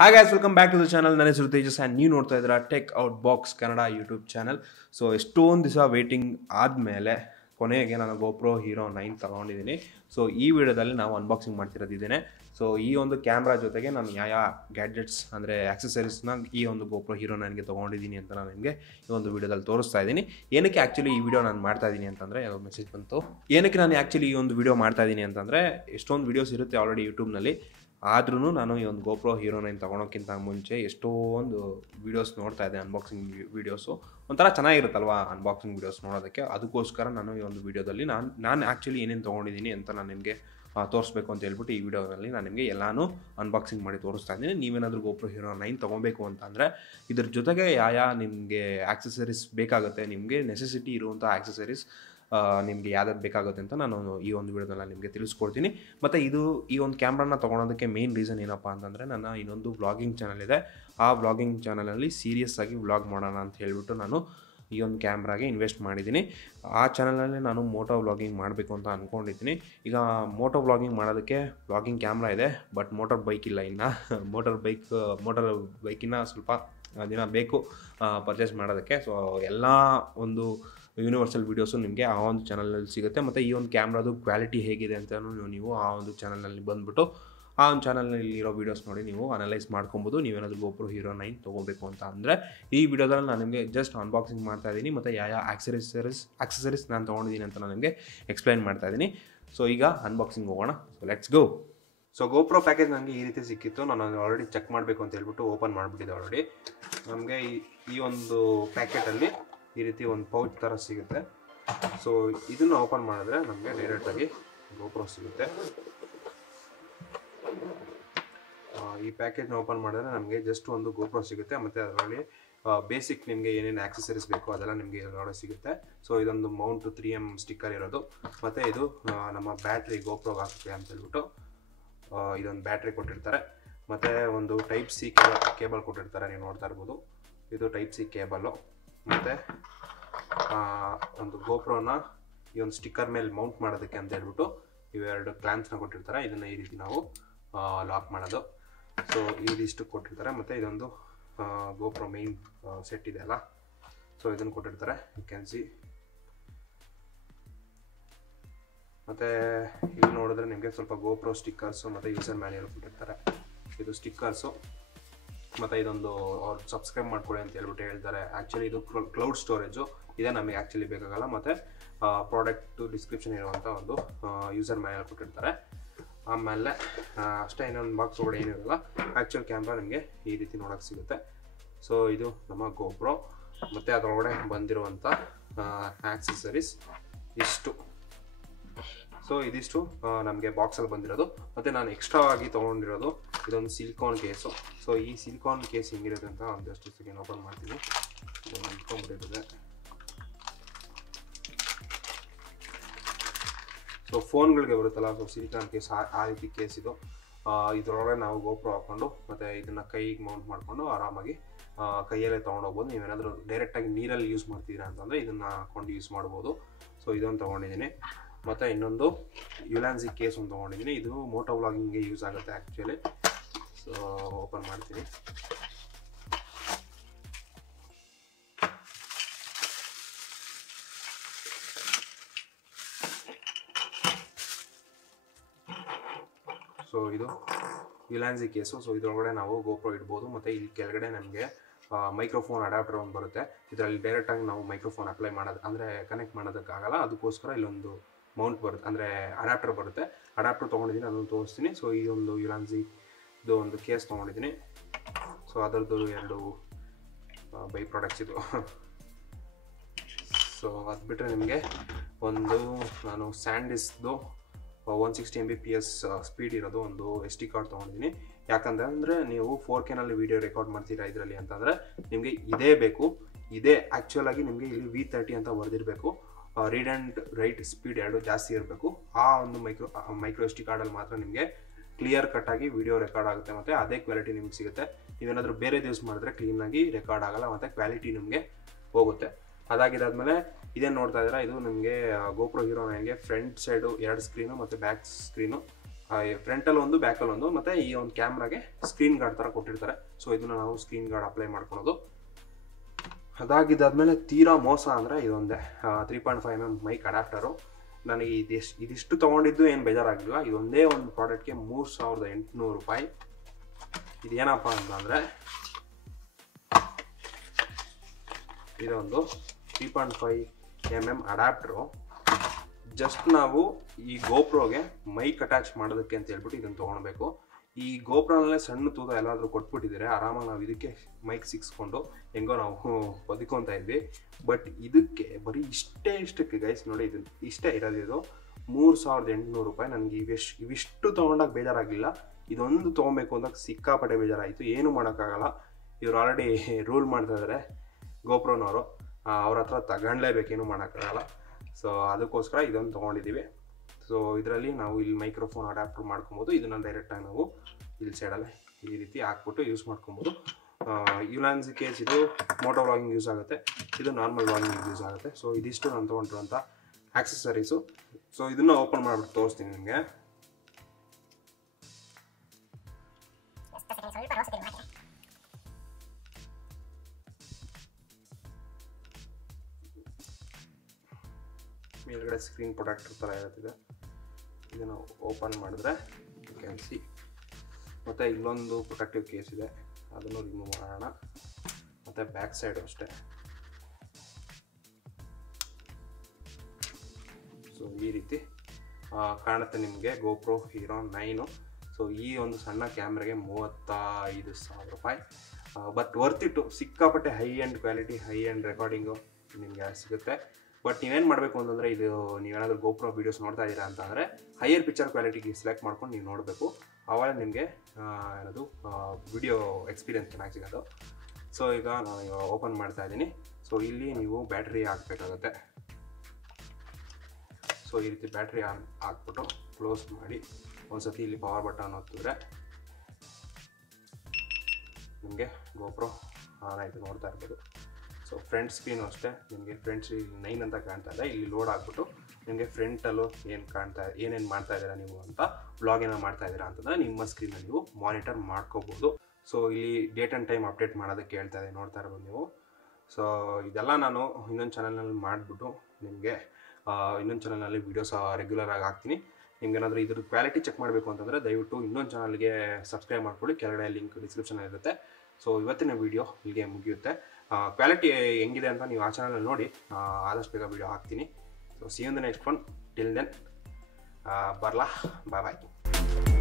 Hi guys, welcome back to the channel. ನನ್ನ ಹೆಸರು Tejas and ನೀವು ನೋಡ್ತಾ ಇದ್ದೀರಾ tech out box Kannada YouTube channel. So ಎಷ್ಟೊಂದು ದಿವಸ ವೇಟಿಂಗ್ ಆದಮೇಲೆ ಕೊನೆಗೆ ನಾನು GoPro Hero 9 ತಗೊಂಡಿದ್ದೀನಿ. ಸೊ ಈ ವಿಡಿಯೋದಲ್ಲಿ ನಾವು ಅನ್ಬಾಕ್ಸಿಂಗ್ ಮಾಡ್ತಿರೋದಿದ್ದೇನೆ. ಸೊ ಈ ಒಂದು ಕ್ಯಾಮ್ರಾ ಜೊತೆಗೆ ನಾನು ಯಾವ ಗ್ಯಾಡ್ಜೆಟ್ಸ್ ಅಂದರೆ ಆಕ್ಸೆಸರೀಸ್ನ ಈ ಒಂದು GoPro Hero 9ಗೆ ತೊಗೊಂಡಿದ್ದೀನಿ ಅಂತ ನಾನು ನಿಮಗೆ ಈ ಒಂದು ವಿಡಿಯೋದಲ್ಲಿ ತೋರಿಸ್ತಾ ಇದ್ದೀನಿ. ಏನಕ್ಕೆ ಆ್ಯಕ್ಚುಲಿ ಈ ವಿಡಿಯೋ ನಾನು ಮಾಡ್ತಾ ಇದ್ದೀನಿ ಅಂತಂದರೆ ಯಾವುದೋ ಮೆಸೇಜ್ ಬಂತು. ಏನಕ್ಕೆ ನಾನು ಆ್ಯಕ್ಚುಲಿ ಈ ಒಂದು ವಿಡಿಯೋ ಮಾಡ್ತಾ ಇದ್ದೀನಿ ಅಂತಂದರೆ ಎಷ್ಟೊಂದು ವೀಡಿಯೋಸ್ ಇರುತ್ತೆ ಆಲ್ರೆಡಿ ಯೂಟ್ಯೂಬ್ನಲ್ಲಿ. ಆದ್ರೂ ನಾನು ಈ ಒಂದು GoPro Hero 9 ತೊಗೊಳೋಕ್ಕಿಂತ ಮುಂಚೆ ಎಷ್ಟೊಂದು ವೀಡಿಯೋಸ್ ನೋಡ್ತಾ ಇದ್ದೆ, ಅನ್ಬಾಕ್ಸಿಂಗ್ ವೀಡಿಯೋಸು ಒಂಥರ ಚೆನ್ನಾಗಿರುತ್ತಲ್ವ ಅನ್ಬಾಕ್ಸಿಂಗ್ ವೀಡಿಯೋಸ್ ನೋಡೋದಕ್ಕೆ. ಅದಕ್ಕೋಸ್ಕರ ನಾನು ಈ ಒಂದು ವೀಡಿಯೋದಲ್ಲಿ ನಾನು ಆ್ಯಕ್ಚುಲಿ ಏನೇನು ತೊಗೊಂಡಿದ್ದೀನಿ ಅಂತ ನಾನು ನಿಮಗೆ ತೋರಿಸ್ಬೇಕು ಅಂತ ಹೇಳ್ಬಿಟ್ಟು ಈ ವಿಡಿಯೋದಲ್ಲಿ ನಾನು ನಿಮಗೆ ಎಲ್ಲನೂ ಅನ್ಬಾಕ್ಸಿಂಗ್ ಮಾಡಿ ತೋರಿಸ್ತಾ ಇದ್ದೀನಿ. ನೀವೇನಾದರೂ GoPro Hero 9 ತೊಗೊಬೇಕು ಅಂತಂದರೆ ಇದ್ರ ಜೊತೆಗೆ ನಿಮಗೆ ಆಕ್ಸೆಸರೀಸ್ ಬೇಕಾಗುತ್ತೆ, ನಿಮಗೆ ನೆಸೆಸಿಟಿ ಇರುವಂಥ ಆಕ್ಸೆಸರೀಸ್ ನಿಮಗೆ ಯಾವ್ದು ಬೇಕಾಗುತ್ತೆ ಅಂತ ನಾನು ಈ ಒಂದು ವಿಡಿಯೋದಲ್ಲಿ ನಿಮಗೆ ತಿಳಿಸ್ಕೊಡ್ತೀನಿ. ಮತ್ತು ಈ ಒಂದು ಕ್ಯಾಮ್ರಾನ ತೊಗೊಳೋದಕ್ಕೆ ಮೇನ್ ರೀಸನ್ ಏನಪ್ಪ ಅಂತಂದರೆ ನನ್ನ ಇನ್ನೊಂದು ವ್ಲಾಗಿಂಗ್ ಚಾನಲ್ ಇದೆ. ಆ ವ್ಲಾಗಿಂಗ್ ಚಾನಲಲ್ಲಿ ಸೀರಿಯಸ್ ಆಗಿ ವ್ಲಾಗ್ ಮಾಡೋಣ ಅಂತ ಹೇಳ್ಬಿಟ್ಟು ನಾನು ಈ ಒಂದು ಕ್ಯಾಮ್ರಾಗೆ ಇನ್ವೆಸ್ಟ್ ಮಾಡಿದ್ದೀನಿ. ಆ ಚಾನಲಲ್ಲಿ ನಾನು ಮೋಟೋ ವ್ಲಾಗಿಂಗ್ ಮಾಡಬೇಕು ಅಂತ ಅಂದ್ಕೊಂಡಿದ್ದೀನಿ. ಈಗ ಮೋಟೋ ವ್ಲಾಗಿಂಗ್ ಮಾಡೋದಕ್ಕೆ ವ್ಲಾಗಿಂಗ್ ಕ್ಯಾಮ್ರಾ ಇದೆ, ಬಟ್ ಮೋಟರ್ ಬೈಕ್ ಇಲ್ಲ ಇನ್ನು. ಮೋಟರ್ ಬೈಕಿನ ಸ್ವಲ್ಪ ದಿನ ಬೇಕು ಪರ್ಚೇಸ್ ಮಾಡೋದಕ್ಕೆ. ಸೊ ಎಲ್ಲ ಒಂದು ಯೂನಿವರ್ಸಲ್ ವೀಡಿಯೋಸು ನಿಮಗೆ ಆ ಒಂದು ಚಾನಲಲ್ಲಿ ಸಿಗುತ್ತೆ. ಮತ್ತು ಈ ಒಂದು ಕ್ಯಾಮ್ರಾದು ಕ್ವಾಲಿಟಿ ಹೇಗಿದೆ ಅಂತಲೂ ನೀವು ಆ ಒಂದು ಚಾನಲ್ನಲ್ಲಿ ಬಂದುಬಿಟ್ಟು ಆ ಒಂದು ಚಾನಲ್ನಲ್ಲಿ ಇರೋ ವೀಡಿಯೋಸ್ ನೋಡಿ ನೀವು ಅನಲೈಸ್ ಮಾಡ್ಕೊಬೋದು. ನೀವೇನಾದರೂ GoPro Hero 9 ತೊಗೋಬೇಕು ಅಂತ ಅಂದರೆ ಈ ವಿಡಿಯೋದಲ್ಲಿ ನಾನು ನಿಮಗೆ ಜಸ್ಟ್ ಅನ್ಬಾಕ್ಸಿಂಗ್ ಮಾಡ್ತಾ ಇದ್ದೀನಿ ಮತ್ತು ಯಾವ ಆಕ್ಸೆಸರೀಸ್ ನಾನು ತೊಗೊಂಡಿದ್ದೀನಿ ಅಂತ ನಾನು ನಿಮಗೆ ಎಕ್ಸ್ಪ್ಲೈನ್ ಮಾಡ್ತಾ ಇದ್ದೀನಿ. ಸೊ ಈಗ ಅನ್ಬಾಕ್ಸಿಂಗ್ ಹೋಗೋಣ. So let's go. So GoPro package ನನಗೆ ಈ ರೀತಿ ಸಿಕ್ಕಿತ್ತು. ನಾನು ಆಲ್ರೆಡಿ ಚೆಕ್ ಮಾಡಬೇಕು ಅಂತ ಹೇಳ್ಬಿಟ್ಟು ಓಪನ್ ಮಾಡಿಬಿಟ್ಟಿದ್ದೆ ಆಲ್ರೆಡಿ. ನಮಗೆ ಈ ಒಂದು ಪ್ಯಾಕೆಟಲ್ಲಿ ಈ ರೀತಿ ಒಂದು ಪೌಚ್ ಥರ ಸಿಗುತ್ತೆ. ಸೊ ಇದನ್ನು ಓಪನ್ ಮಾಡಿದ್ರೆ ನಮಗೆ ಡೈರೆಕ್ಟಾಗಿ GoPro ಸಿಗುತ್ತೆ. ಈ ಪ್ಯಾಕೇಜ್ನ ಓಪನ್ ಮಾಡಿದ್ರೆ ನಮಗೆ ಜಸ್ಟ್ ಒಂದು GoPro ಸಿಗುತ್ತೆ ಮತ್ತು ಅದರಲ್ಲಿ ಬೇಸಿಕ್ ನಿಮಗೆ ಏನೇನು ಆಕ್ಸೆಸರೀಸ್ ಬೇಕೋ ಅದೆಲ್ಲ ನಿಮಗೆ ಒಳಗಡೆ ಸಿಗುತ್ತೆ. ಸೊ ಇದೊಂದು ಮೌಂಟ್ 3M ಸ್ಟಿಕ್ಕರ್ ಇರೋದು ಮತ್ತು ಇದು ನಮ್ಮ ಬ್ಯಾಟ್ರಿ GoPro ಹಾಕುತ್ತೆ ಅಂತ ಹೇಳ್ಬಿಟ್ಟು ಇದೊಂದು ಬ್ಯಾಟ್ರಿ ಕೊಟ್ಟಿರ್ತಾರೆ. ಮತ್ತು ಒಂದು ಟೈಪ್ ಸಿ ಕೇಬಲ್ ಕೊಟ್ಟಿರ್ತಾರೆ, ನೀವು ನೋಡ್ತಾ ಇರ್ಬೋದು. ಇದು ಟೈಪ್ ಸಿ ಕೇಬಲ್ಲು ಮತ್ತು ಒಂದು GoProನ ಈ ಒಂದು ಸ್ಟಿಕ್ಕರ್ ಮೇಲೆ ಮೌಂಟ್ ಮಾಡೋದಕ್ಕೆ ಅಂತ ಹೇಳ್ಬಿಟ್ಟು ಇವೆರಡು ಕ್ಲಾಂಪ್ಸ್ನ ಕೊಟ್ಟಿರ್ತಾರೆ. ಇದನ್ನು ಈ ರೀತಿ ನಾವು ಲಾಕ್ ಮಾಡೋದು. ಸೊ ಇದಿಷ್ಟು ಕೊಟ್ಟಿರ್ತಾರೆ. ಮತ್ತು ಇದೊಂದು GoPro ಮೇನ್ ಸೆಟ್ ಇದೆ ಅಲ್ಲ, ಸೊ ಇದನ್ನು ಕೊಟ್ಟಿರ್ತಾರೆ, ಯು ಕ್ಯಾನ್ ಸಿ. ಮತ್ತು ಇಲ್ಲಿ ನೋಡಿದ್ರೆ ನಿಮಗೆ ಸ್ವಲ್ಪ GoPro ಸ್ಟಿಕ್ಕರ್ಸು ಮತ್ತು ಯೂಸರ್ ಮ್ಯಾನ್ಯಲ್ ಕೊಟ್ಟಿರ್ತಾರೆ. ಇದು ಸ್ಟಿಕ್ಕರ್ಸು ಮತ್ತು ಇದೊಂದು ಅವ್ರು ಸಬ್ಸ್ಕ್ರೈಬ್ ಮಾಡ್ಕೊಳ್ಳಿ ಅಂತ ಹೇಳ್ಬಿಟ್ಟು ಹೇಳ್ತಾರೆ. ಆ್ಯಕ್ಚುಲಿ ಇದು ಕ್ಲೌಡ್ ಸ್ಟೋರೇಜು ಇದೆ, ನಮಗೆ ಆ್ಯಕ್ಚುಲಿ ಬೇಕಾಗಲ್ಲ. ಮತ್ತು ಪ್ರಾಡಕ್ಟು ಡಿಸ್ಕ್ರಿಪ್ಷನ್ ಇರುವಂಥ ಒಂದು ಯೂಸರ್ ಮ್ಯಾನ್ಯಲ್ ಕೊಟ್ಟಿರ್ತಾರೆ. ಆಮೇಲೆ ಅಷ್ಟೇ, ಇನ್ನೊಂದು ಬಾಕ್ಸ್ ಒಳಗಡೆ ಏನಿರಲ್ಲ. ಆ್ಯಕ್ಚುಲ್ ಕ್ಯಾಮ್ರಾ ನಿಮಗೆ ಈ ರೀತಿ ನೋಡೋಕ್ಕೆ ಸಿಗುತ್ತೆ. ಸೊ ಇದು ನಮ್ಮ GoPro ಮತ್ತು ಅದರೊಳಗಡೆ ಬಂದಿರುವಂಥ ಆಕ್ಸೆಸರೀಸ್ ಇಷ್ಟು. ಸೊ ಇದಿಷ್ಟು ನಮಗೆ ಬಾಕ್ಸಲ್ಲಿ ಬಂದಿರೋದು. ಮತ್ತು ನಾನು ಎಕ್ಸ್ಟ್ರಾ ಆಗಿ ತೊಗೊಂಡಿರೋದು ಇದೊಂದು ಸಿಲಿಕಾನ್ ಕೇಸು. ಸೊ ಈ ಸಿಲಿಕಾನ್ ಕೇಸ್ ಹೆಂಗಿರುತ್ತೆ ಅಂತ ಒಂದಷ್ಟು ಸೆಕೆಂಡ್ ಓಪನ್ ಮಾಡ್ತೀನಿ. ಇಟ್ಕೊಂಡ್ಬಿಟ್ಟಿರುತ್ತೆ. ಸೊ ಫೋನ್ಗಳಿಗೆ ಬರುತ್ತಲ್ಲ, ಸೊ ಸಿಲಿಕಾನ್ ಕೇಸ್ ಆ ರೀತಿ ಕೇಸ್ ಇದು. ಇದರೊಳಗೆ ನಾವು GoPro ಹಾಕ್ಕೊಂಡು ಮತ್ತು ಇದನ್ನು ಕೈಗೆ ಮೌಂಟ್ ಮಾಡಿಕೊಂಡು ಆರಾಮಾಗಿ ಕೈಯಲ್ಲೇ ತೊಗೊಂಡೋಗ್ಬೋದು. ನೀವೇನಾದರೂ ಡೈರೆಕ್ಟಾಗಿ ನೀರಲ್ಲಿ ಯೂಸ್ ಮಾಡ್ತೀರಾ ಅಂತಂದರೆ ಇದನ್ನು ಹಾಕ್ಕೊಂಡು ಯೂಸ್ ಮಾಡ್ಬೋದು. ಸೊ ಇದೊಂದು ತೊಗೊಂಡಿದ್ದೀನಿ. ಮತ್ತು ಇನ್ನೊಂದು ಯುಲಾನ್ಸಿ ಕೇಸ್ ಒಂದು ತೊಗೊಂಡಿದ್ದೀನಿ. ಇದು ಮೋಟೋ ವ್ಲಾಗಿಂಗ್ಗೆ ಯೂಸ್ ಆಗುತ್ತೆ ಆ್ಯಕ್ಚುಲಿ. ಸೊ ಓಪನ್ ಮಾಡ್ತೀನಿ. ಸೊ ಇದು ಯುಲಾನ್ಸಿ ಕೇಸು. ಸೊ ಇದರೊಳಗಡೆ ನಾವು GoPro ಇಡ್ಬೋದು. ಮತ್ತು ಇಲ್ಲಿ ಕೆಳಗಡೆ ನಮಗೆ ಮೈಕ್ರೋಫೋನ್ ಅಡಾಪ್ಟರ್ ಒಂದು ಬರುತ್ತೆ. ಇದರಲ್ಲಿ ಡೈರೆಕ್ಟಾಗಿ ನಾವು ಮೈಕ್ರೋಫೋನ್ ಅಪ್ಲೈ ಮಾಡೋದು ಅಂದರೆ ಕನೆಕ್ಟ್ ಮಾಡೋದಕ್ಕಾಗಲ್ಲ, ಅದಕ್ಕೋಸ್ಕರ ಇಲ್ಲೊಂದು ಮೌಂಟ್ ಬರುತ್ತೆ, ಅಂದರೆ ಅಡಾಪ್ಟರ್ ಬರುತ್ತೆ. ಅಡಾಪ್ಟರ್ ತೊಗೊಂಡಿದ್ದೀನಿ, ಅದನ್ನು ತೋರಿಸ್ತೀನಿ. ಸೊ ಈ ಒಂದು ಯುಲಾನ್ಸಿ ಇದು ಒಂದು ಕೇಸ್ ತೊಗೊಂಡಿದ್ದೀನಿ. ಸೊ ಅದರದ್ದು ಎರಡು ಬೈ ಪ್ರಾಡಕ್ಟ್ಸ್ ಇದು. ಸೊ ಅದು ಬಿಟ್ಟರೆ ನಿಮಗೆ ಒಂದು ನಾನು ಸ್ಯಾಂಡಿಸ್ದು 160 Mbps ಸ್ಪೀಡ್ ಇರೋದು ಒಂದು SD ಕಾರ್ಡ್ ತೊಗೊಂಡಿದ್ದೀನಿ. ಯಾಕಂದರೆ ನೀವು 4Kನಲ್ಲಿ ವೀಡಿಯೋ ರೆಕಾರ್ಡ್ ಮಾಡ್ತೀರಾ ಇದರಲ್ಲಿ ಅಂತಂದರೆ ನಿಮಗೆ ಇದೇ ಬೇಕು. ಇದೇ ಆ್ಯಕ್ಚುಲಾಗಿ ನಿಮಗೆ ಇಲ್ಲಿ V30 ಅಂತ ಬರೆದಿರಬೇಕು. ರೀಡ್ ಆ್ಯಂಡ್ ರೈಟ್ ಸ್ಪೀಡ್ ಎರಡು ಜಾಸ್ತಿ ಇರಬೇಕು. ಆ ಒಂದು ಮೈಕ್ರೋ SD ಕಾರ್ಡಲ್ಲಿ ಮಾತ್ರ ನಿಮಗೆ ಕ್ಲಿಯರ್ ಕಟ್ಟಾಗಿ ವೀಡಿಯೋ ರೆಕಾರ್ಡ್ ಆಗುತ್ತೆ ಮತ್ತು ಅದೇ ಕ್ವಾಲಿಟಿ ನಿಮ್ಗೆ ಸಿಗುತ್ತೆ. ನೀವೇನಾದರೂ ಬೇರೆದು ಯೂಸ್ ಮಾಡಿದ್ರೆ ಕ್ಲೀನಾಗಿ ರೆಕಾರ್ಡ್ ಆಗೋಲ್ಲ ಮತ್ತು ಕ್ವಾಲಿಟಿ ನಿಮಗೆ ಹೋಗುತ್ತೆ. ಅದಾಗಿದ್ದಾದಮೇಲೆ ಇದೇನು ನೋಡ್ತಾ ಇದ್ದೀರಾ, ಇದು ನಿಮಗೆ GoPro Hero 9ಗೆ ಫ್ರಂಟ್ ಸೈಡು 2 ಸ್ಕ್ರೀನು ಮತ್ತು ಬ್ಯಾಕ್ ಸ್ಕ್ರೀನು ಫ್ರಂಟಲ್ಲಿ ಒಂದು ಬ್ಯಾಕಲ್ಲಿ ಒಂದು, ಮತ್ತು ಈ ಒಂದು ಕ್ಯಾಮ್ರಾಗೆ ಸ್ಕ್ರೀನ್ ಗಾರ್ಡ್ ಥರ ಕೊಟ್ಟಿರ್ತಾರೆ. ಸೊ ಇದನ್ನು ನಾವು ಸ್ಕ್ರೀನ್ ಗಾರ್ಡ್ ಅಪ್ಲೈ ಮಾಡ್ಕೊಳೋದು. ಅದಾಗಿದ್ದಾದ್ಮೇಲೆ ತೀರಾ ಮೋಸ ಅಂದರೆ ಇದೊಂದೇ 3.5mm ಮೈಕ್ ಅಡ್ಯಾಪ್ಟರು. ನನಗೆ ಇದಿಷ್ಟು ತೊಗೊಂಡಿದ್ದು ಏನು ಬೇಜಾರಾಗಿಲ್ಲ. ಇದೊಂದೇ ಒಂದು ಪ್ರಾಡಕ್ಟ್ಗೆ 3800 ರೂಪಾಯಿ. ಇದೇನಪ್ಪ ಅಂತಂದರೆ ಇದೊಂದು 3.5mm ಅಡ್ಯಾಪ್ಟರು. ಜಸ್ಟ್ ನಾವು ಈ ಗೋಪ್ರೋಗೆ ಮೈಕ್ ಅಟ್ಯಾಚ್ ಮಾಡೋದಕ್ಕೆ ಅಂತ ಹೇಳ್ಬಿಟ್ಟು ಇದನ್ನು ತೊಗೊಳ್ಬೇಕು. ಈ ಗೋಪ್ರೋನಲ್ಲೇ ಸಣ್ಣ ತೂಕ ಎಲ್ಲಾದರೂ ಕೊಟ್ಬಿಟ್ಟಿದ್ರೆ ಆರಾಮಾಗಿ ನಾವು ಇದಕ್ಕೆ ಮೈಕ್ ಸಿಕ್ಸ್ಕೊಂಡು ಹೆಂಗೋ ನಾವು ಬದುಕೊಂತ ಇದ್ವಿ. ಬಟ್ ಇದಕ್ಕೆ ಬರೀ ಇಷ್ಟಕ್ಕೆ ಗೈಸ್ ನೋಡಿ, ಇದು ಇಷ್ಟೇ ಇರೋದು. ಇದು 3800 ರೂಪಾಯಿ. ನನಗೆ ಇವಿಷ್ಟು ತೊಗೊಂಡಾಗ ಬೇಜಾರಾಗಿಲ್ಲ, ಇದೊಂದು ತೊಗೊಬೇಕು ಅಂದಾಗ ಸಿಕ್ಕಾಪಟ್ಟೆ ಬೇಜಾರಾಯಿತು. ಏನು ಮಾಡೋಕ್ಕಾಗಲ್ಲ, ಇವ್ರು ಆಲ್ರೆಡಿ ರೂಲ್ ಮಾಡ್ತಾ ಇದ್ದಾರೆ ಗೋಪ್ರೋನವರು, ಅವ್ರ ಹತ್ರ ತಗೊಂಡ್ಲೇಬೇಕೇನು ಮಾಡೋಕ್ಕಾಗಲ್ಲ. ಸೊ ಅದಕ್ಕೋಸ್ಕರ ಇದೊಂದು ತೊಗೊಂಡಿದ್ದೀವಿ. ಸೊ ಇದರಲ್ಲಿ ನಾವು ಇಲ್ಲಿ ಮೈಕ್ರೋಫೋನ್ ಅಡ್ಯಾಪ್ಟರ್ ಮಾಡ್ಕೊಬೋದು. ಇದನ್ನು ಡೈರೆಕ್ಟಾಗಿ ನಾವು ಇಲ್ಲಿ ಸೈಡಲ್ಲೇ ಈ ರೀತಿ ಹಾಕ್ಬಿಟ್ಟು ಯೂಸ್ ಮಾಡ್ಕೊಬೋದು. ಯುಲಾನ್ಸ್ ಕೇಸ್ ಇದು ಮೋಟೋ ವ್ಲಾಗಿಂಗ್ ಯೂಸ್ ಆಗುತ್ತೆ, ಇದು ನಾರ್ಮಲ್ ವ್ಲಾಗಿಂಗ್ ಯೂಸ್ ಆಗುತ್ತೆ. ಸೊ ಇದಿಷ್ಟು ನಾನು ತೊಗೊಂಡಿರುವಂಥ ಆಕ್ಸೆಸರೀಸು. ಸೊ ಇದನ್ನು ಓಪನ್ ಮಾಡಿಬಿಟ್ಟು ತೋರಿಸ್ತೀನಿ ನಿಮಗೆ. ಮೇಲ್ಗಡೆ ಸ್ಕ್ರೀನ್ ಪ್ರೊಟೆಕ್ಟರ್ ಥರ ಇರುತ್ತಿದೆ. ಇದನ್ನು ಓಪನ್ ಮಾಡಿದ್ರೆ ಯು ಕ್ಯಾನ್ ಸಿ. ಮತ್ತು ಇಲ್ಲೊಂದು ಪ್ರೊಟೆಕ್ಟಿವ್ ಕೇಸ್ ಇದೆ, ಅದನ್ನು ರಿಮೂವ್ ಮಾಡೋಣ. ಮತ್ತು ಬ್ಯಾಕ್ ಸೈಡು ಅಷ್ಟೇ. ಸೊ ಈ ರೀತಿ ಕಾಣುತ್ತೆ ನಿಮಗೆ ಗೋಪ್ರೋ ಹೀರೋ 9. ಸೊ ಈ ಒಂದು ಸಣ್ಣ ಕ್ಯಾಮ್ರಾಗೆ 35,000 ರೂಪಾಯಿ. ಬಟ್ ವರ್ತ್ ಇಟ್ಟು, ಸಿಕ್ಕಾಪಟ್ಟೆ high end quality, high end recording ನಿಮಗೆ ಸಿಗುತ್ತೆ. ಬಟ್ ನೀವೇನು ಮಾಡಬೇಕು ಅಂತಂದರೆ, ಇದು ನೀವೇನಾದರೂ ಗೋಪ್ರೋ ವೀಡಿಯೋಸ್ ನೋಡ್ತಾ ಇದ್ದೀರಾ ಅಂತಂದರೆ ಹೈಯರ್ ಪಿಕ್ಚರ್ ಕ್ವಾಲಿಟಿಗೆ ಸೆಲೆಕ್ಟ್ ಮಾಡ್ಕೊಂಡು ನೀವು ನೋಡಬೇಕು. ಆವಾಗ ನಿಮಗೆ ಏನದು ವಿಡಿಯೋ ಎಕ್ಸ್ಪೀರಿಯನ್ಸ್ ಚೆನ್ನಾಗಿ ಸಿಗೋದು. ಸೊ ಈಗ ನಾನು ಓಪನ್ ಮಾಡ್ತಾ ಇದ್ದೀನಿ. ಸೊ ಇಲ್ಲಿ ನೀವು ಬ್ಯಾಟ್ರಿ ಹಾಕಬೇಕಾಗುತ್ತೆ. ಸೊ ಈ ರೀತಿ ಬ್ಯಾಟ್ರಿ ಹಾಕ್ಬಿಟ್ಟು ಕ್ಲೋಸ್ ಮಾಡಿ ಒಂದ್ಸತಿ ಇಲ್ಲಿ ಪವರ್ ಬಟನ್ ಒತ್ತಿದ್ರೆ ನಿಮಗೆ ಗೋಪ್ರೋ ಆನ್ ಆಯಿತು, ನೋಡ್ತಾ ಇರ್ಬೋದು. ಸೊ ಫ್ರಂಟ್ ಸ್ಕ್ರೀನು ಅಷ್ಟೇ, ನಿಮಗೆ ಫ್ರಂಟ್ ಸ್ಕ್ರೀನ್ 9 ಅಂತ ಕಾಣ್ತಾ ಇದೆ. ಇಲ್ಲಿ ಲೋಡ್ ಆಗಿಬಿಟ್ಟು ನಿಮಗೆ ಫ್ರಂಟಲ್ಲೂ ಏನೇನು ಮಾಡ್ತಾ ಇದ್ದೀರಾ ನೀವು ಅಂತ, ವ್ಲಾಗ್ ಏನೋ ಮಾಡ್ತಾ ಇದ್ದೀರಾ ಅಂತಂದರೆ ನಿಮ್ಮ ಸ್ಕ್ರೀನಲ್ಲಿ ನೀವು ಮಾನಿಟರ್ ಮಾಡ್ಕೋಬೋದು. ಸೊ ಇಲ್ಲಿ ಡೇಟ್ ಆ್ಯಂಡ್ ಟೈಮ್ ಅಪ್ಡೇಟ್ ಮಾಡೋದಕ್ಕೆ ಹೇಳ್ತಾ ಇದೆ, ನೋಡ್ತಾ ಇರ್ಬೋದು ನೀವು. ಸೊ ಇದೆಲ್ಲ ನಾನು ಇನ್ನೊಂದು ಚಾನಲ್ನಲ್ಲಿ ಮಾಡಿಬಿಟ್ಟು ನಿಮಗೆ ಇನ್ನೊಂದು ಚಾನಲ್ನಲ್ಲಿ ವೀಡಿಯೋಸ್ ರೆಗ್ಯುಲರಾಗಿ ಹಾಕ್ತೀನಿ. ನಿಮ್ಗೇನಾದರೂ ಇದ್ರ ಕ್ವಾಲಿಟಿ ಚೆಕ್ ಮಾಡಬೇಕು ಅಂತಂದರೆ ದಯವಿಟ್ಟು ಇನ್ನೊಂದು ಚಾನಲ್ಗೆ ಸಬ್ಸ್ಕ್ರೈಬ್ ಮಾಡ್ಕೊಳ್ಳಿ, ಕೆಳಗಡೆ ಲಿಂಕ್ ಡಿಸ್ಕ್ರಿಪ್ಷನಲ್ಲಿ ಇರುತ್ತೆ. ಸೊ ಇವತ್ತಿನ ವೀಡಿಯೋ ಇಲ್ಲಿಗೆ ಮುಗಿಯುತ್ತೆ. ಕ್ವಾಲಿಟಿ ಹೆಂಗಿದೆ ಅಂತ ನೀವು ಆ ಚಾನಲಲ್ಲಿ ನೋಡಿ, ಆದಷ್ಟು ಬೇಗ ವೀಡಿಯೋ ಹಾಕ್ತೀನಿ. So see you in the next one. Till then ಬರಲಾ, ಬಾಯ್ ಬಾಯ್.